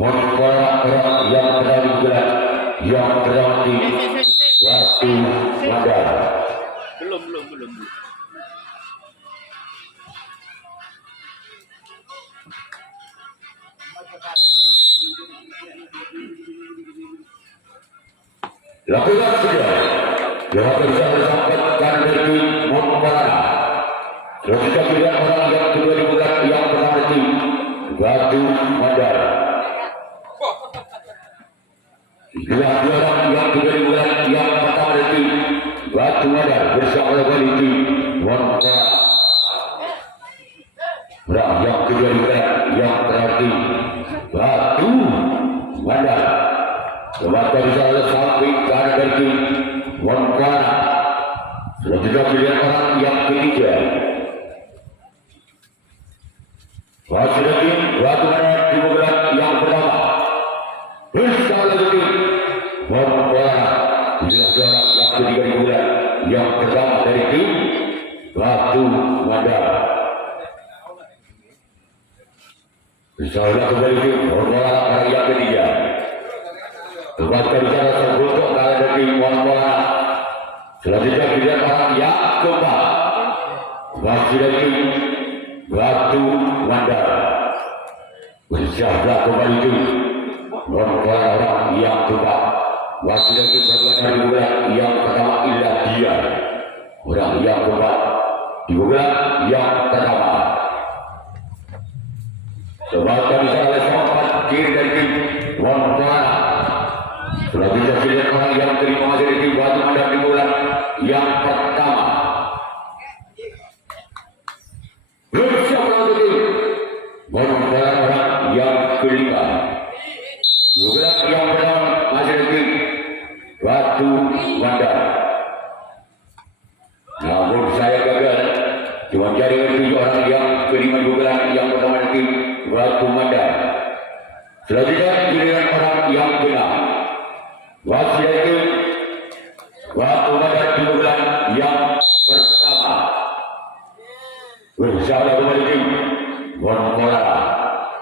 Mongola orang yang berada di bulan yang berada di Batu Mandar. Belum. Lakukan saja yang bisa disampaikan dari Mongola. Ketika pilihan orang yang kedua di bulan yang berada di Batu Mandar. Dua orang yang kedua di bulan yang pertama di Batu Mandar bersama dengan itu Mongola. Orang yang kedua di bulan yang berarti Batu Mandar. Sebab dari salah samping kanan dari Mongola. Selanjutnya pilihan orang yang ketiga. Masih lagi Batu Mandar di bulan yang pertama. Bersama lagi Mongola. Jelas orang yang ketiga di bulan yang pertama dari tim Batu Mandar. Bersama kembali tim Mongola orang yang ketiga. Sebab dari sana terbentuk kalah dari Mongola. Selanjutnya pilihan orang yang keempat. Masih lagi Batu Mandar. Bersama kembali tim Mongola orang yang keempat. Masih lagi bagaimana di bulan yang pertama ialah dia. Orang yang keempat di bulan yang pertama. Sebab dari sana sempat kiri dari tim Mongola. Selanjutnya pilihan orang yang terima masih di Batu Mandar di bulan yang pertama. Bersama lagi Mongola orang yang kelima. Di bulan yang pertama masih di Batu Mandar. Namun saya gagal. Cuma jadi 7 orang yang kelima di bulan yang pertama di Batu Mandar. Selanjutnya pilihan orang yang keenam. Masih lagi Batu Mandar di bulan yang pertama. Bersama kembali tim Mongola.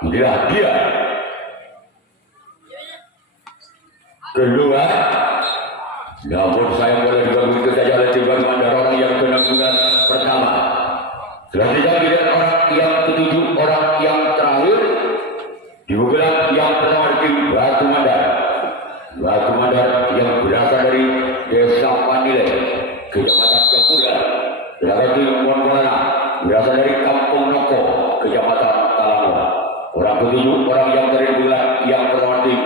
Inilah dia. Kedua. Namun saya boleh juga begitu saja oleh tim Batu Mandar orang yang keenam bulan pertama. Selanjutnya pilihan orang yang ketujuh, orang yang terakhir di bulan yang pertama tim Batu Mandar. Batu Mandar yang berasal dari Desa Pandile, Kecamatan Japura, daerah Mongola, berasal dari Kampung Noko, Kecamatan Talango. Orang ketujuh, orang yang dari bulan yang pertama tim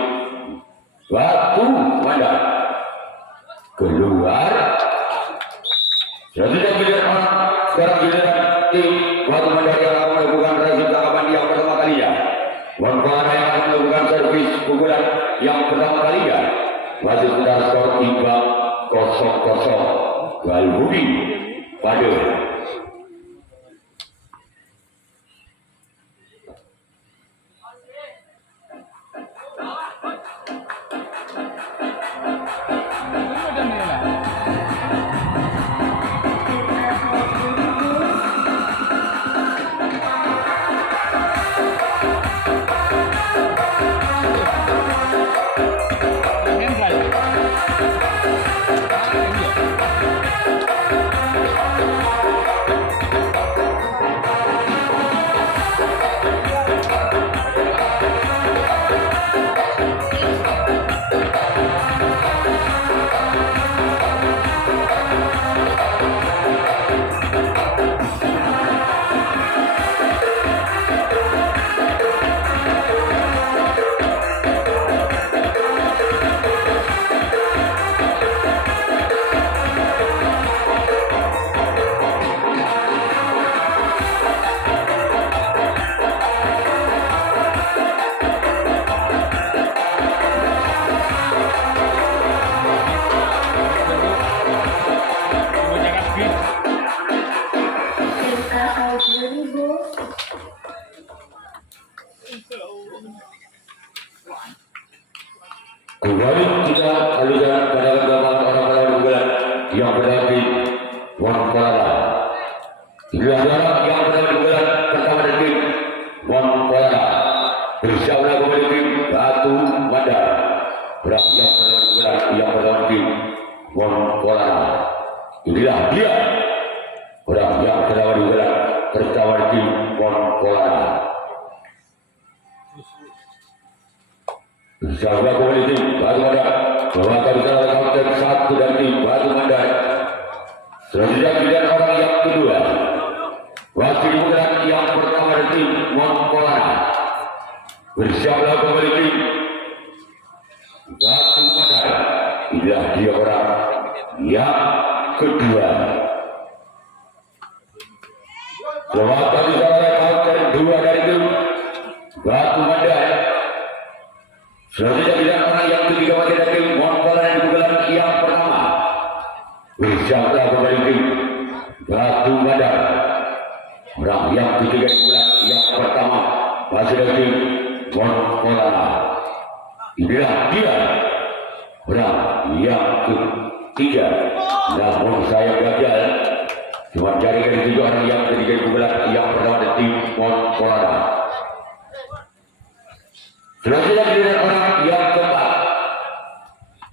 Batu Mandar. Keluar. Selanjutnya pilihan orang sekarang pilihan tim Batu Mandar yang akan melakukan rasi tangkapan yang pertama kalinya. Mongola yang akan melakukan servis pukulan yang pertama kalinya. Masih sekitar skor imbang 0-0. Galbudi pada kembali kita alihkan pada gambar orang-orang bulan yang berada di Mongola. Dua orang yang berada di bulan pertama dari Mongola bersama kembali tim Insyaallah kembali tim Batu Mandar melakukan salah counter satu dari tim Batu Mandar. Selanjutnya pilihan orang yang kedua. Wakil bulan yang pertama dari tim Montpellier. Bersiaplah kembali tim Batu Mandar. Inilah dia orang yang kedua. Melakukan salah counter dua dari tim Batu Mandar. Selanjutnya pilihan orang yang ketiga masih dari tim Montpellier di bulan yang pertama. Bersiaplah kembali tim Batu Mandar. Orang yang ketiga di bulan yang pertama masih dari tim Montpellier. Inilah dia orang yang ketiga. Namun saya gagal. Cuma jaringan itu orang yang ketiga di bulan yang pertama dari tim Montpellier. Selanjutnya pilihan orang yang keempat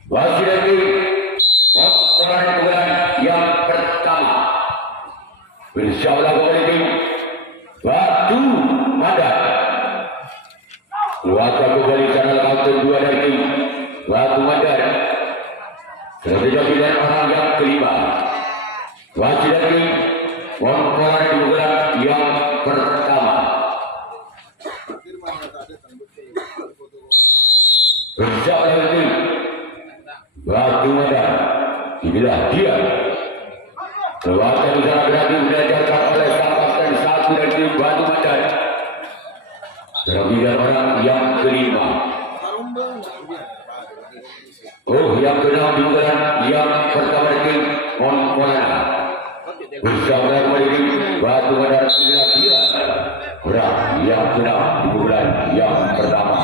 masih dari tim Montpellier di bulan yang pertama. Insyaallah kembali tim Batu Mandar. Keluarga kembali channel counter dua dari tim Batu Mandar. Selanjutnya pilihan orang yang kelima masih dari tim Montpellier di bulan yang pertama. Insyaallah tim Batu Mandar. Inilah dia. Keluarga di sana berarti diajarkan oleh sang kapten satu dari tim Batu Mandar. Terlebih orang yang kelima. Yang keenam di bulan yang pertama dari tim Montpellier. Bersama kembali tim Batu Mandar. Inilah dia. Orang yang keenam di bulan yang pertama.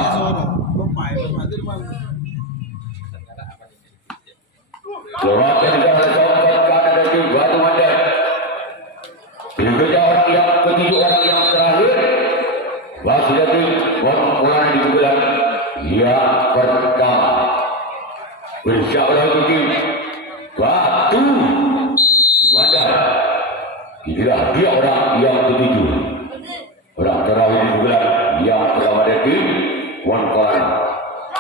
Keluarga di sana dari tim Batu Mandar. Berikutnya orang yang ketujuh, orang yang terakhir masih dari Montpellier di bulan yang pertama. Insyaallah tim Batu Mandar. Inilah dia orang yang ketujuh, orang terakhir di bulan yang pertama dari tim Montpellier.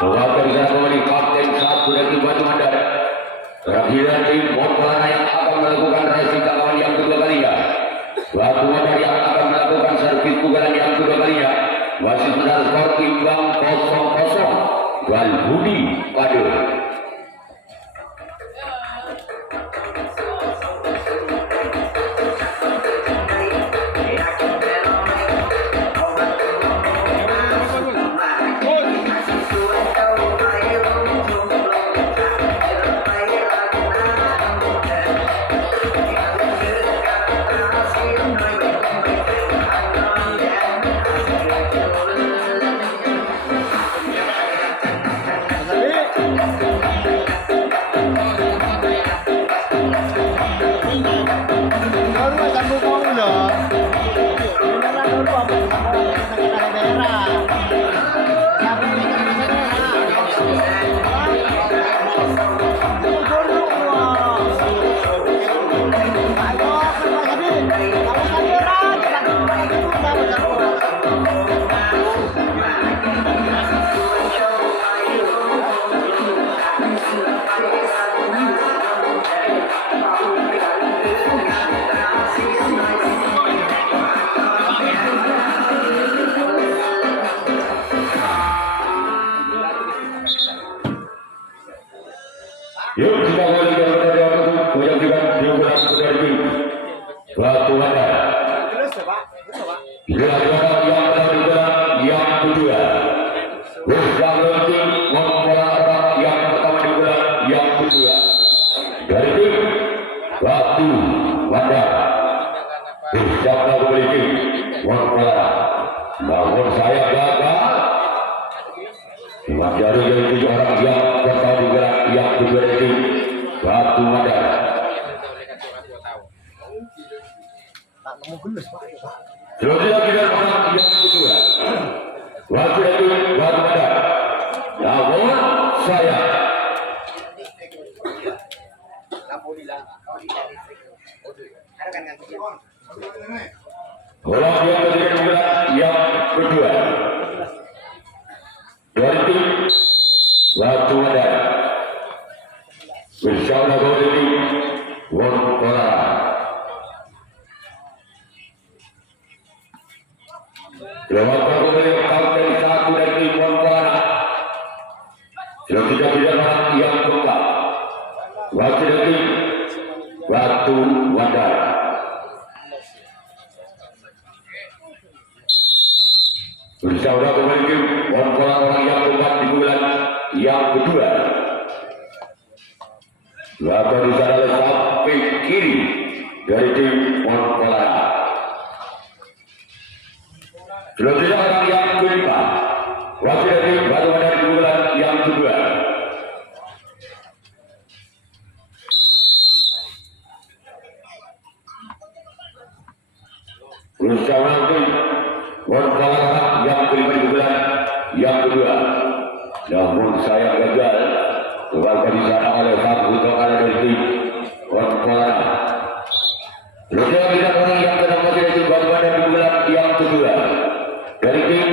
Keluarga di sana kembali kapten satu dari tim Batu Mandar. Terakhir tim Montpellier yang akan melakukan racing kawan yang kedua kalinya. Batu Mandar yang akan melakukan servis pukulan yang kedua kalinya. Masih benar skor imbang 0-0. Wal Budi Padu. Yuk kita mulai dari waktu menyaksikan di bulan dari Batu Mandar. Inilah orang yang telah dibuat yang kedua. Bersama tim Montpellier yang pertama di bulan yang kedua. Dari tim Batu Mandar. Bersama kembali tim Montpellier. Namun saya gagal. Cuma dari yang tujuh orang yang pertama di bulan yang kedua dari tim Batu Mandar. Selanjutnya kita orang yang kedua. Wakil dari tim Batu Mandar. Namun saya orang yang ketiga di bulan yang kedua. Dari tim Waktu ada bersama ini Wonpola lewat kembali kapten satu dari Wonpola sudah tidak yang keempat waktu dari waktu wadah bersama kembali Wonpola orang yang keempat di bulan yang kedua. Lakukan di sana sampai kiri dari tim Wonpola. Selanjutnya orang yang kelima, wakil dari Batu Bandar di bulan yang kedua. Bersama tim Wonpola yang kelima di bulan yang kedua. Namun saya gagal kembali di sana oleh sang putra dari tim Wonpola. Lalu kita orang yang kedua masih di Batu Bandar di bulan yang kedua dari tim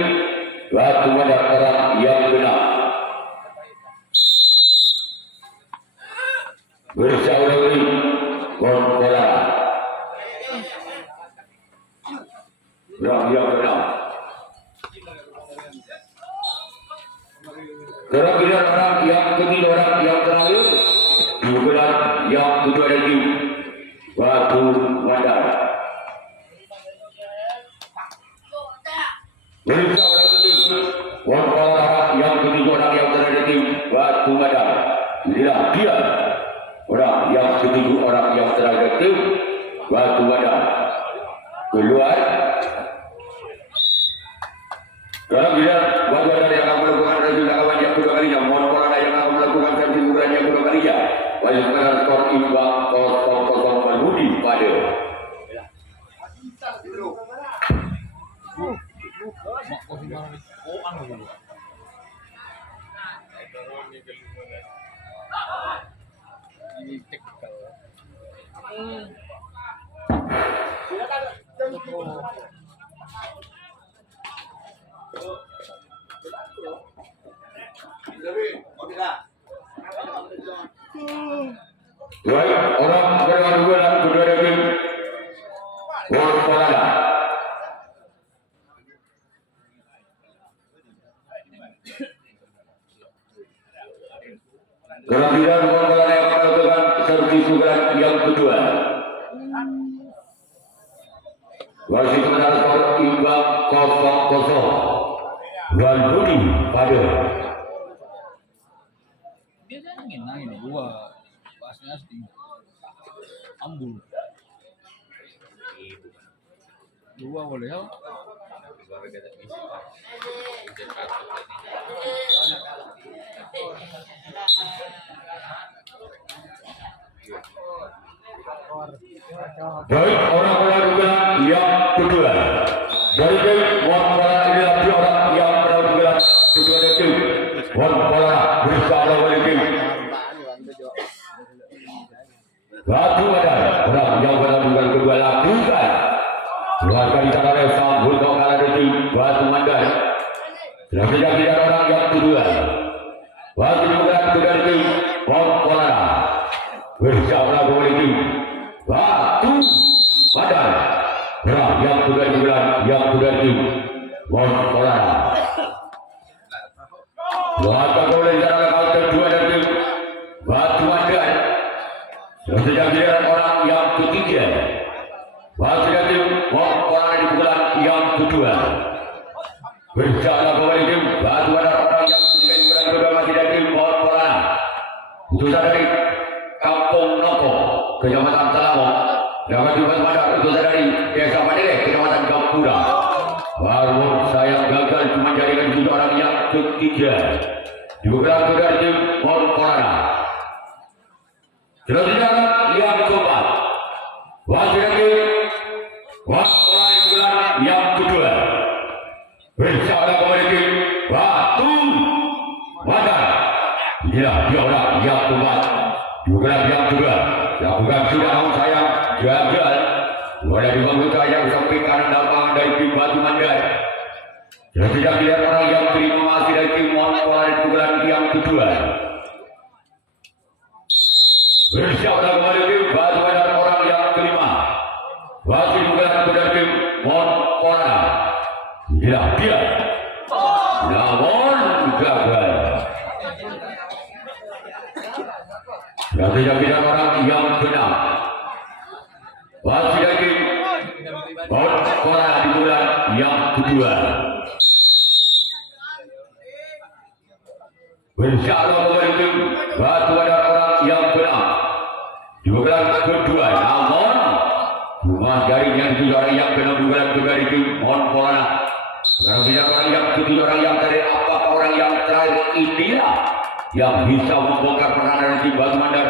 Batu Bandar orang yang benar. Bersama tim Wonpola orang yang benar. Kemudian orang yang ketiga orang yang terakhir di bulan yang kedua dari Batu Bandar. Bersama orang itu Wonpola yang ketiga orang yang terakhir di Batu Bandar. Inilah dia orang yang ketiga orang yang terakhir di Batu Bandar. Keluar. Dalam bidang Batu Bandar yang akan melakukan rejim kawan yang kedua kalinya, Wonpola yang akan melakukan pertempuran yang kedua kalinya. Wajib menang skor imbang 0-0 Malbudi pada. Baik, orang kedua dan kedua dari Wonpola. Kemudian Wonpola yang melakukan servis surat yang kedua. Wasit menang skor imbang 0-0. Malbudi pada. Dia kan nangin dua pasnya sedih ambul dua boleh ya. Baik, orang yang kedua dari tim Wonpola inilah dia orang yang kedua dari tim Wonpola bersama dengan tim Batu Bandar. Orang yang benar kedua lakukan keluarga di sana oleh sang putra dari tim Batu Bandar. Selanjutnya tidak orang yang kedua wakil dari tim Wonpola bersama dengan tim Batu Bandar. Orang yang sudah di bulan yang sudah di Wonpola. Wakil oleh jalan kapten dua dari Batu Bandar. Selanjutnya tidak orang yang ketiga wakil dari Wonpola di bulan yang kedua. Bersama dengan tim Batu Bandar. Orang yang ketiga di bulan kedua masih dari Wonpola. Utusan dari Kampung Nopo, Kecamatan Selangor. Dapat juga pada utusan dari Desa Padele, Kecamatan Gampura. Baru saya gagal menjadikan juga orang yang ketiga di bulan kedua tim Wonpola. Selanjutnya yang keempat wakil dari Wonpola di bulan yang kedua. Bersama dengan tim Batu Bandar. Ya, dia orang yang keempat di bulan yang kedua. Lakukan sudah namun saya gagal. Wadah dibangun yang sampai kanan lapangan dari tim Batu Bandar. Selanjutnya tidak orang yang terima masih dari tim Wonpola di bulan yang kedua. kedua. Bersiaplah kembali tim batu bandar orang yang kelima. Wasit bukan pada tim Montpellier. Dia namun gagal. Strategi dan orang yang benar. Wasit lagi Montpellier di bulan yang kedua. Bersiaplah kembali tim batu bandar orang yang benar. Di bulan kedua, namun rumah jaring yang tujuh orang yang kena bulan kedua itu mohon pola. Sekarang tidak orang yang tujuh orang yang tadi, apakah orang yang terakhir inilah yang bisa membongkar pertahanan tim Batu Mandar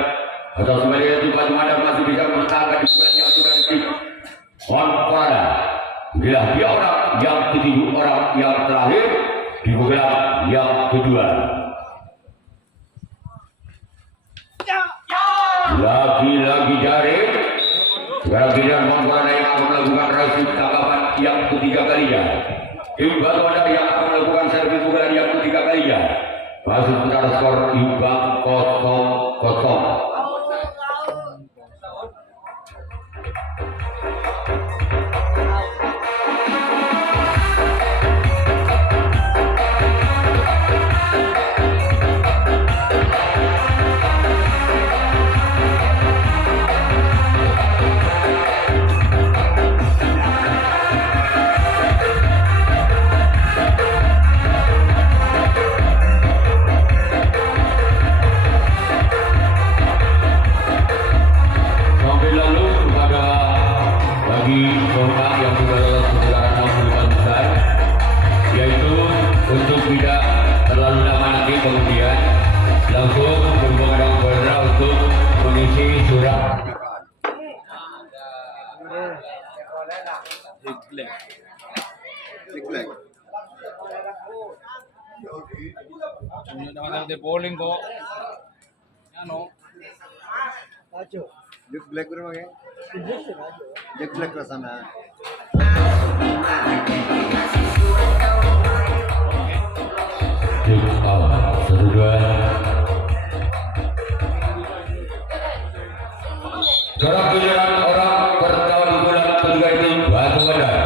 atau sebaliknya tim Batu Mandar masih bisa bertahan di bulan yang sudah di mohon pola. Inilah dia orang yang ketujuh orang yang terakhir di bulan yang kedua. Lagi-lagi jaring. Sekarang giliran Montpellier yang akan melakukan rasis tangkapan yang ketiga kalinya. Tim Batu Mandar yang akan melakukan servis pukulan yang ketiga kalinya. Masih putar skor imbang 0-0. Jangan bowling kok. Ano? Jack Black berapa ya? Jack Black rasanya. Satu dua. Sekarang giliran orang pertama di bulan ketiga itu Batu Mandar.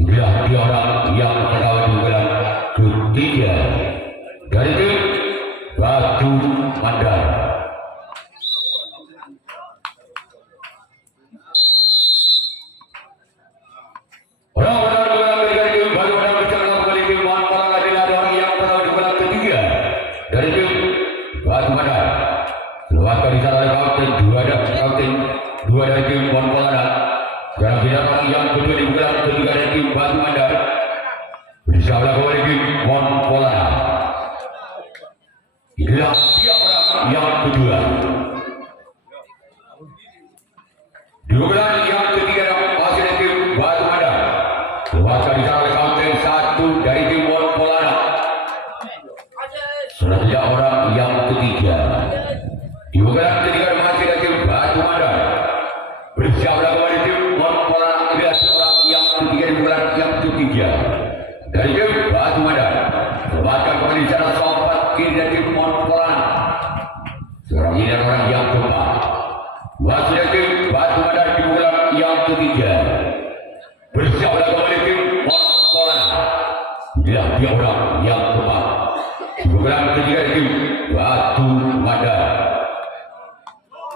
Inilah dia orang yang pertama di bulan ketiga dari tim Batu Mandar. Orang-orang di bulan ketiga itu Batu Mandar berjalan kembali tim Montpellier. Adalah orang yang pertama di bulan ketiga dari tim Batu Mandar. Lewatkan di sana oleh kapten dua dari tim Montpellier. Sekarang tidak orang yang kedua di bulan ketiga dari tim Batu Mandar. Bersama kembali tim Montpellier. Inilah dia orang yang kedua. Di bulan yang ketiga masih dari tim Batu Mandar. Lewatkan di sana oleh kapten satu dari tim Montpellier. Sudah tidak orang yang ketiga. Di bulan ketiga masih dari tim Batu Mandar. Bersiaplah kembali tim Montpellier. Inilah orang yang ketiga di bulan yang ketiga dari tim Batu Mandar. Lewatkan kembali sana sompat kiri dari tim Montpellier. Sekarang ini orang yang keempat masih dari tim Batu Mandar di bulan yang ketiga. Bersiaplah kembali tim Montpellier. Inilah dia orang yang keempat di bulan ketiga dari tim Batu Mandar.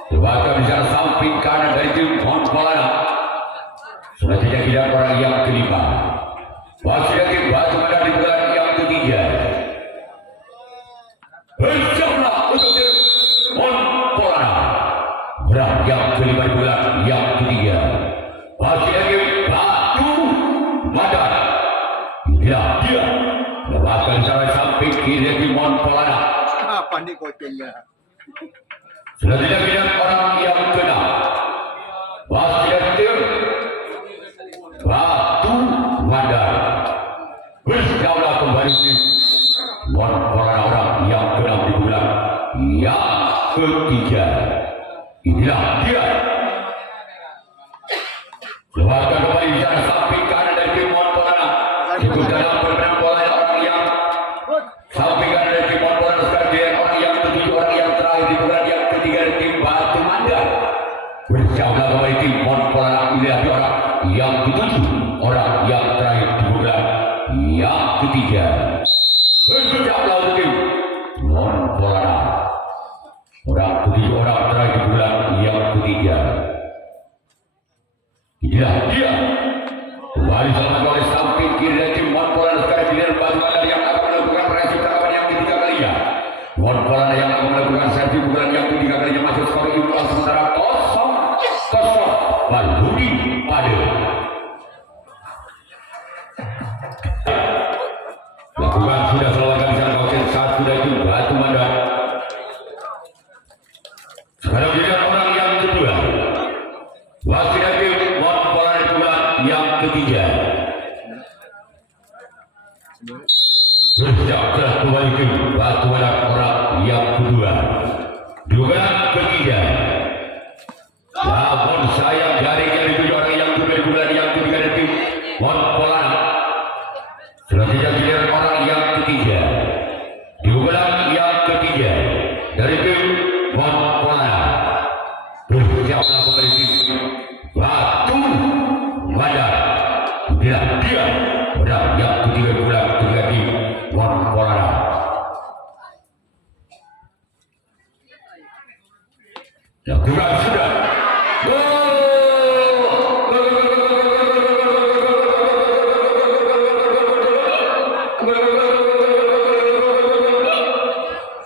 Lewatkan di sana samping kanan dari tim Montpellier. Sudah tidak orang yang kelima masih dari tim Batu Mandar di bulan yang ketiga. Bersiaplah untuk tim Montpellier. Berat yang kelima di bulan yang ketiga masih dari tim Batu Mandar. Inilah dia. Lewatkan di sana samping kiri dari tim Montpellier. Apa nih coachingnya? Sudah tidak orang yang kena. Masih dari tim Batu Mandar. Bersiaplah kembali tim Montpellier orang yang kena di bulan yang ketiga. Inilah dia. Lewatkan kembali di sana samping kanan dari tim Montpellier. Itu dalam permainan bola orang yang samping kanan dari tim Montpellier. ketiga. Bersiap lawan tim Monpolana. Orang ketiga, orang terakhir di bulan yang ketiga. Inilah dia. Kembali selamat oleh samping kiri dari tim Monpolana. Sekarang giliran Batu yang akan melakukan reaksi perlawanan yang ketiga kalinya. Monpolana yang akan melakukan servis pukulan yang ketiga kalinya masuk skor imbang sementara 0-0. Balbudi Pade. Lakukan sudah selamatkan di sana kawasan satu dari tim Batu Mandar. Sekarang giliran orang yang kedua. Wasit dari tim Monpolana pukulan yang ketiga. Bersiap telah kembali tim Batu Mandar orang yang kedua. Dugaan ketiga. Namun sayang jaring itu orang yang kedua bulan yang ketiga dari tim Monpolana. Selanjutnya giliran orang yang ketiga. Dugaan yang ketiga dari tim Monpolana. Bersiap telah kembali tim Batu Mandar. Dia orang yang ketiga bulan ketiga tim Monpolana. Lakukan sudah.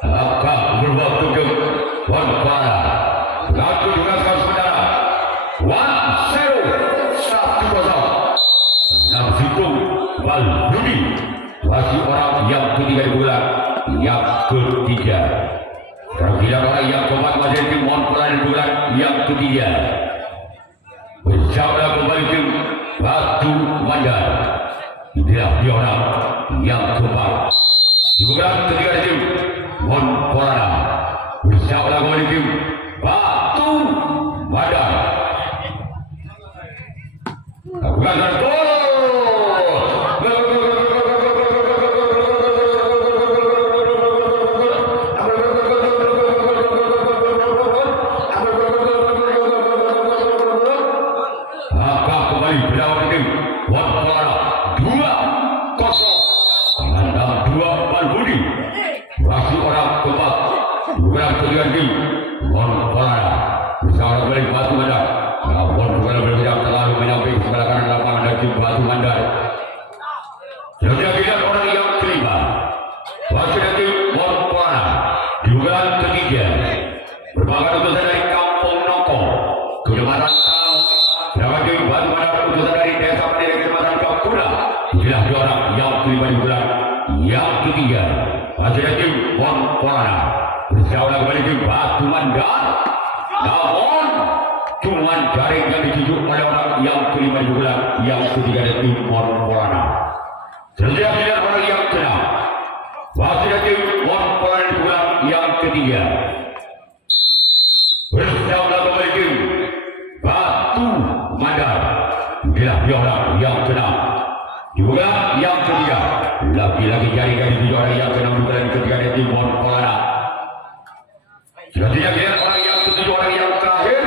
Apakah berwaktu ke Monpolana? Lalu digunakan saudara. 1-0. Enam situng Balbudi. Wasit orang yang ketiga di bulan yang ketiga. Terbilang orang yang keempat masih tim Monpolana di bulan yang ketiga. Bersama kembali tim Batu Mandar. Inilah dia orang yang keempat di bulan ketiga di tim Monpolana. Bersama kembali tim Batu Mandar. Lakukan gol. Batu Mandar. Selanjutnya giliran orang yang kelima. Wasit dari Monpolana. Dugaan ketiga. Merupakan utusan dari Kampung Nongko, Kecamatan Talau. Sedangkan tim Batu Mandar utusan dari Desa Mandiri, Kecamatan Kapura. Inilah dua orang yang kelima di bulan yang ketiga. Wasit dari tim Monpolana. Bersama kembali tim Batu Mandar. Namun cuman jaring yang dituju oleh orang yang kelima di bulan yang ketiga dari tim Monpolana. Selanjutnya giliran orang yang keenam. Wasit dari tim Monpolana di bulan yang ketiga. Bersama kembali tim Batu Mandar. Inilah dia orang yang keenam di bulan yang ketiga. Lagi-lagi jaring yang dituju orang yang keenam di bulan ketiga dari tim Monpolana. Selanjutnya giliran orang yang ketujuh, orang yang terakhir.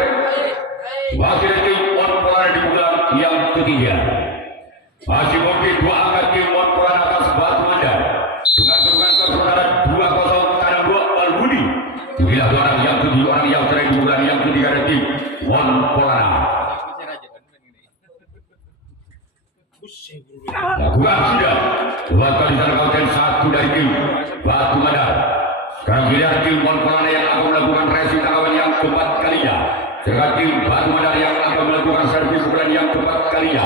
Wasit dari tim Monpolana di bulan yang ketiga. Masih mungkin dua angkat tim Monpolana atas Batu Mandar. Dengan kedudukan keseluruhan 2-0 kadang 2 Balbudi. Inilah dua orang yang ketujuh, orang yang terakhir di bulan yang ketiga dari tim Monpolana. Lakukan sudah. Buatkan di sana kawasan satu dari tim Batu Mandar. Sekarang giliran tim Monpolana yang akan melakukan reaksi tangkapan yang keempat kalinya. Sedangkan tim Batu Mandar yang akan melakukan servis pukulan yang keempat kalinya.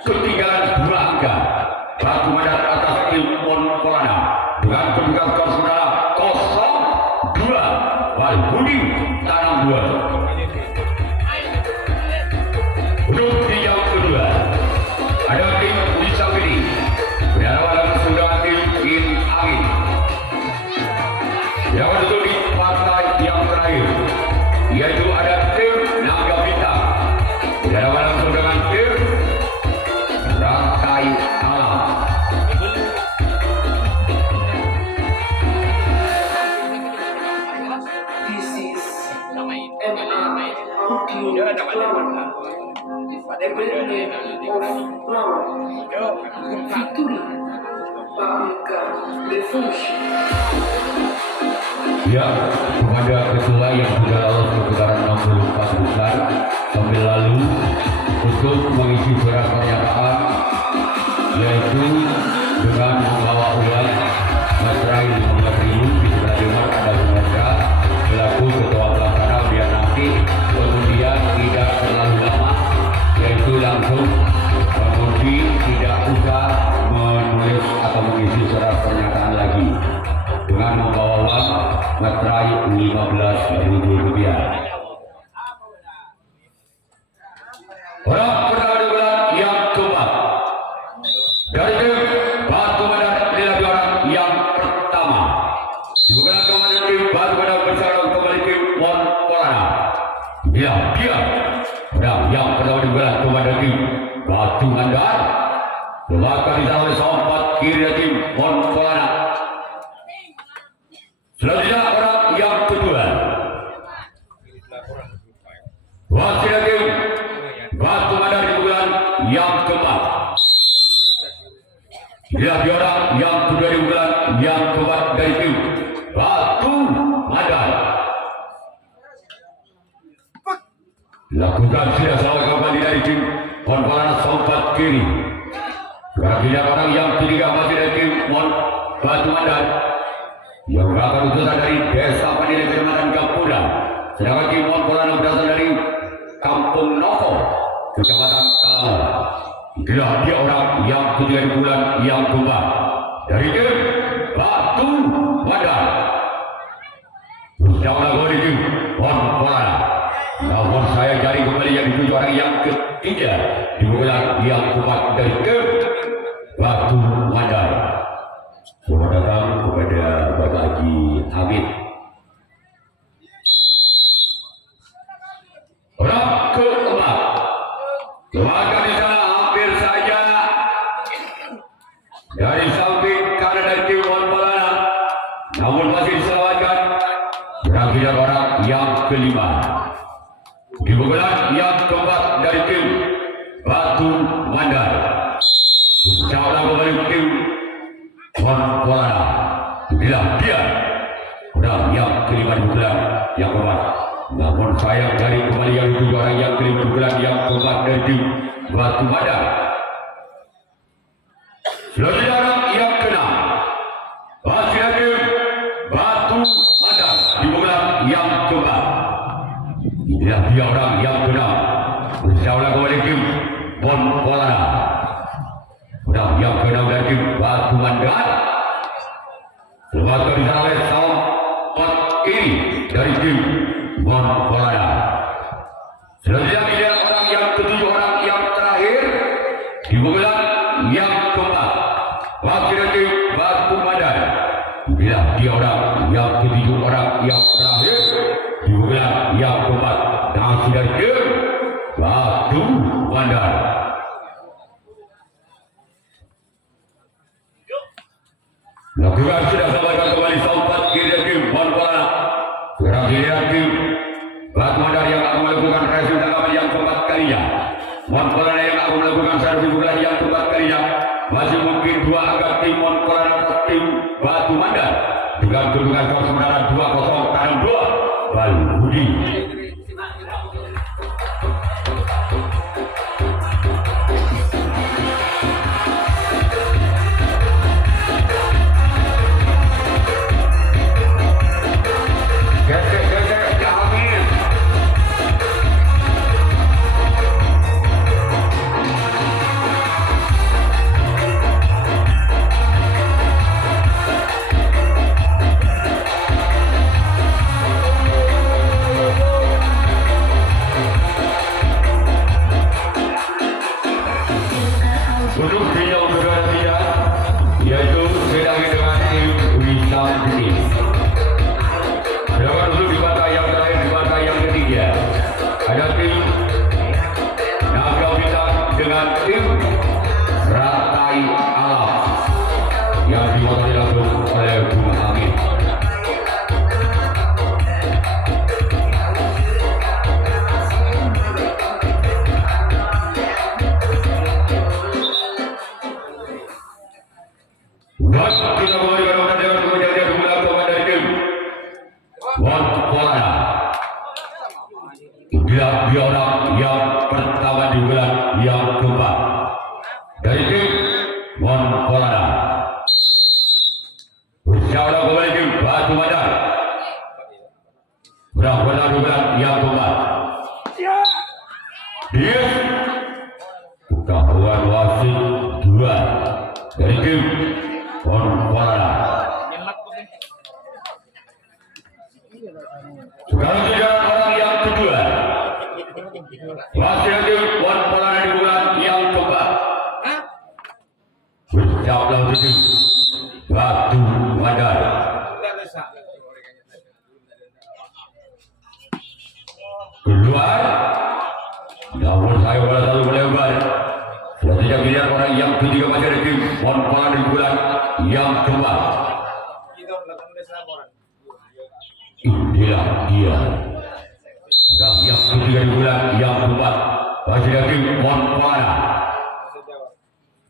Ketinggalan 2 angka. Batu Mandar atas tim Monpolana dengan kedudukan skor saudara 0-2. Balbudi Tanam 2. Untuk di yang kedua ada tim Wisawiri. Berhadapan saudara tim In Angin. Yang duduk di partai yang terakhir yaitu ada tim Naga Bintang. Berhadapan langsung dengan tim Rantai Alam. This is MR Tokyo Flower. Emblem of flower. Victory Paprika Revolution. Ya, kepada ketua yang sudah lolos ke putaran 64 besar sambil lalu untuk mengisi surat pernyataan, yaitu dengan membawa uang materai 15.000 di sebelah timur ada Bumega selaku ketua pelaksana, biar nanti kemudian tidak terlalu lama, yaitu langsung mengundi, tidak usah menulis atau mengisi surat pernyataan lagi dengan membawa uang materai 15.000 rupiah. Orang pertandingan yang keempat dari tim Batu Medan dilagi orang yang pertama dibuka komandan tim Batu Medan bersarang kembali tim Mon Polana. Ya, dia orang yang pertama dibuka komandan tim Batu Medan belakang diserang oleh sompat kiri dari tim Mon Polana. Selanjutnya orang yang kedua wasit tim Batu Medan dibuka yang keempat. Dia orang yang kedua di bulan yang keempat dari tim Batu Medan. Lakukan sudah selalu kembali dari tim Mon Polana sompat kiri. Selanjutnya orang yang ketiga masih dari tim Mon Batu Medan yang merupakan utusan dari Desa Pandile Kecamatan Kapura. Sedangkan tim Mon Polana berasal dari Kampung Novo, Kecamatan Kalamar. Inilah dia orang yang ketiga di bulan yang keempat dari tim Batu Medan. Bersama lagu di tim Mon Polana. Namun saya cari kembali yang dituju orang yang ketiga di bulan yang keempat dari tim Batu Medan. Selamat datang kepada Bapak Haji Hamid. Orang keempat. Keluarkan di sana hampir saja dari samping kanan dari tim Mon Polana, namun masih diselamatkan. Berakhir orang yang kelima di bulan yang keempat dari tim Batu Medan. Bersama kembali tim Mon Polana. Inilah dia orang yang kelima di bulan yang keempat. Namun sayang dari kembali yang itu orang yang kelima di bulan yang keempat dari tim Batu Medan. Selanjutnya orang yang keenam masih tim Batu Medan di bulan yang keempat. Inilah dia orang yang keenam. Bersama kembali tim Mon Polana. Orang yang keenam dari tim Batu Medan. Selamat oleh sompat kiri dari tim Mon Polana. Selanjutnya pilihan orang yang ketujuh, orang yang terakhir di bulan yang keempat wakil dari tim Batu Medan. Inilah dia orang yang ketujuh, orang yang terakhir di bulan yang keempat masih dari tim Batu Medan. Lakukan sudah sampaikan kembali sompat kiri dari tim Mon Polana. Sekarang giliran tim Batu Medan yang akan melakukan review tanggapan yang keempat kalinya. Mon Polana yang akan melakukan servis bulan yang keempat kalinya. Masih mungkin dua angka tim Mon Polana atas tim Batu Medan dengan kedudukan skor sementara 2-0 tangan 2 Balbudi. Batu Madar. Benar-benar bulan yang keempat. Dia bukan lawan wasit 2 dari tim Ponpala. Sekarang tidak orang yang kedua. Wasit tim Ponpala di bulan yang keempat. Bersiaplah tim Batu Madar. Keluar, namun saya pada selalu melebar. Selanjutnya kita orang yang ketiga masih ada tim Ponpala di bulan yang keempat. Inilah dia. Orang yang ketiga di bulan yang keempat masih ada tim Ponpala.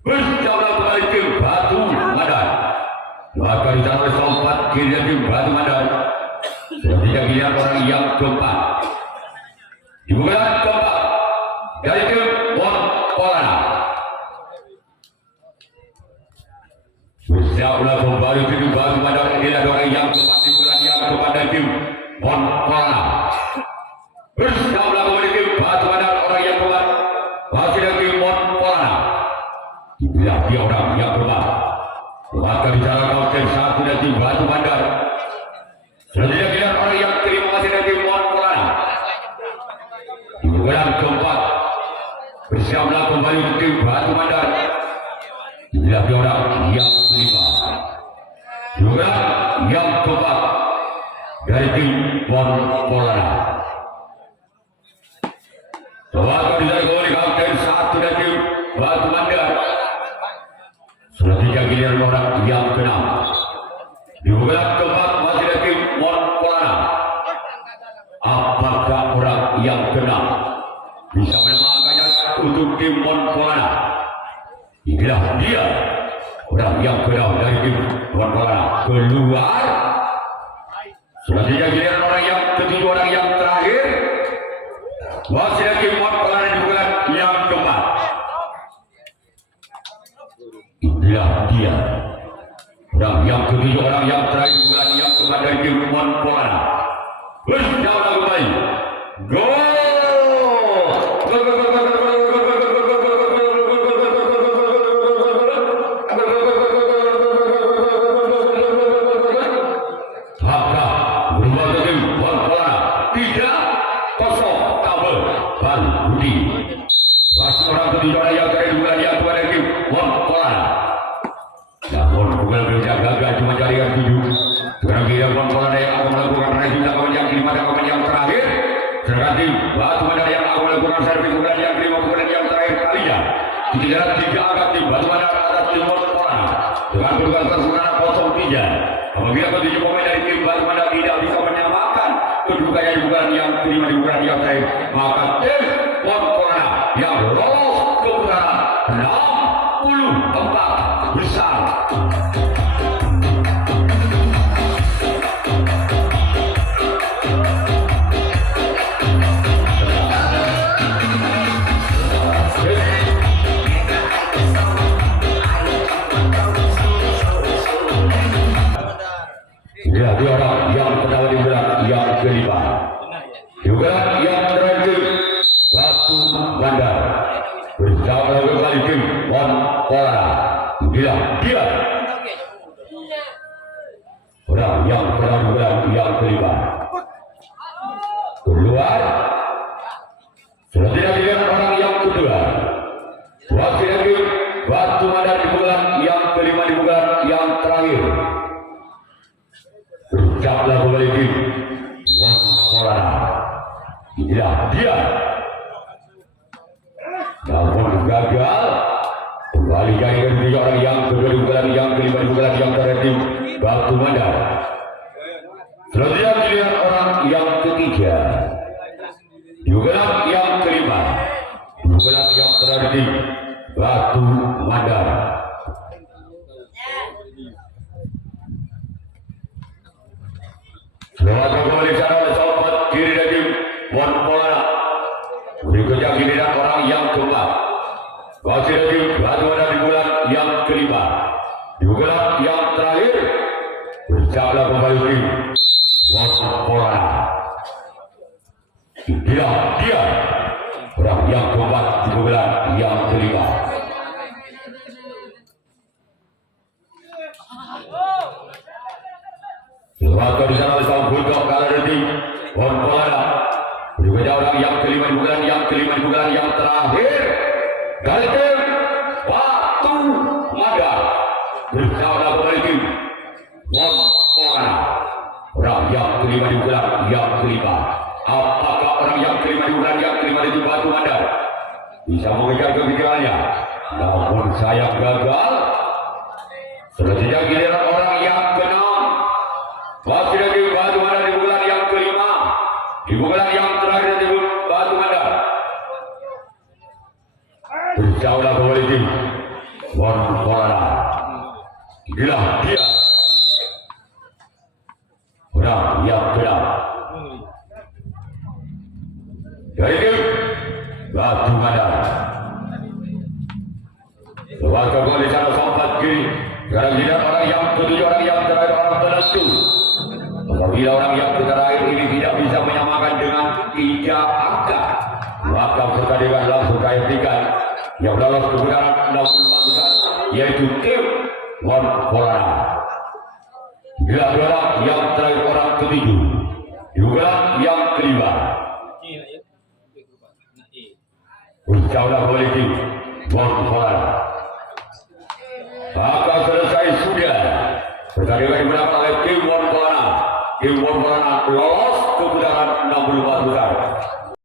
Bersiaplah kembali tim Batu Madar. Maka di sana sempat kiri tim Batu Madar. Selanjutnya kita orang yang keempat. Di bulan keempat dari tim Ponpala. Bersiaplah kembali tim Batu Madar. Inilah orang yang keempat di bulan yang keempat dari tim Ponpala. Bersiaplah kembali tim Batu Madar orang yang keempat masih dari tim Ponpala. Inilah dia orang yang keempat. Maka bicara kapten 1 dari tim Batu Madar. Selanjutnya kita orang yang kelima masih dari tim Ponpala. Di bulan keempat bersiaplah kembali tim Batu Madar. Inilah dia orang yang kelima. Di bulan yang keempat dari tim Ponpala. Selanjutnya kita kembali kapten 1 dari tim Batu Madar. Selanjutnya giliran orang yang keenam. Di bulan keempat masih ada tim Ponpala. Apakah orang yang keenam bisa menangkannya untuk tim Ponpala? Inilah dia orang yang keenam dari tim Ponpala. Keluar. Selanjutnya giliran orang yang ketujuh, orang yang terakhir masih ada tim Ponpala di bulan yang keempat. Inilah dia orang yang ketujuh, orang yang terakhir bulan yang keempat dari tim Ponpala. Bersiaplah kembali. Gol! Maka berubah ke tim Ponpala 3-0 tabel Bang Budi. Masih orang ketujuh, orang yang terakhir bulan yang keempat dari tim Ponpala. Namun bukan bisa gagal cuma cari yang 7. Sekarang kita Ponpala yang akan melakukan racing lawan yang kelima dan lawan yang terakhir. Sedangkan tim Batu Madar yang akan melakukan servis bulan yang kelima bulan yang terakhir kalinya. Di jalan 3 angka tim Batu Madar atas tim Ponpala dengan kedudukan sementara 0-3. Apabila ketujuh pemain dari tim Batu Madar tidak bisa menyamakan kedudukannya di bulan yang kelima di bulan yang terakhir, maka tim Ponpala yang lolos ke putaran 64 besar. Ya, dia orang yang pertama di bulan yang kelima. Di bulan yang terakhir Batu Madar. Bersama kembali tim Ponpala. Dia orang yang pertama di bulan yang kelima. Keluar. Selanjutnya dia orang yang kedua. Wakil lagi Batu Madar di bulan yang kelima di bulan yang terakhir. Bersiaplah kembali tim Ponpala. Inilah dia. Namun gagal. Kembali jadi ketiga orang yang kedua di bulan yang kelima di bulan yang terakhir tim Batu Madar. Selanjutnya dilihat orang yang ketiga di bulan yang kelima di bulan yang terakhir tim Batu Madar. Selamat kembali sana oleh sahabat kiri dari tim Ponpala. Berikutnya giliran orang yang keempat. Masih dari tim Batu Madar di bulan yang kelima. Di bulan yang terakhir bersiaplah kembali tim Polana. Dia orang yang keempat di bulan yang kelima. Waktu di sana bersama Bulldog kalah dari Polana. Berikutnya orang yang kelima di bulan yang terakhir. Kali tim Batu Mada bersama kembali tim Polana. Orang yang kelima di bulan yang kelima. Apakah orang yang kelima di bulan yang kelima di Batu Mada bisa mengejar kepikirannya? Namun saya gagal. Selanjutnya giliran orang yang keenam. Masih lagi Batu Mada di bulan yang kelima. Di bulan yang terakhir di Batu Mada. Berjauhlah kembali tim Polana. Inilah dia orang yang keenam. Dari tim Batu Mada. Warga gol di sana sempat kiri. Sekarang tidak orang yang ketujuh, orang yang terakhir, orang penentu. Apabila orang yang terakhir ini tidak bisa menyamakan dengan 3 angka, maka pertandingan langsung dihentikan. Yang lolos ke putaran 64 besar yaitu tim Polana. Bila orang yang terakhir, orang ketujuh, juga yang kelima. Berjauhlah kembali tim Polana. Maka selesai sudah pertandingan dimenangkan oleh tim Polana. Tim Polana lolos ke putaran 64 besar.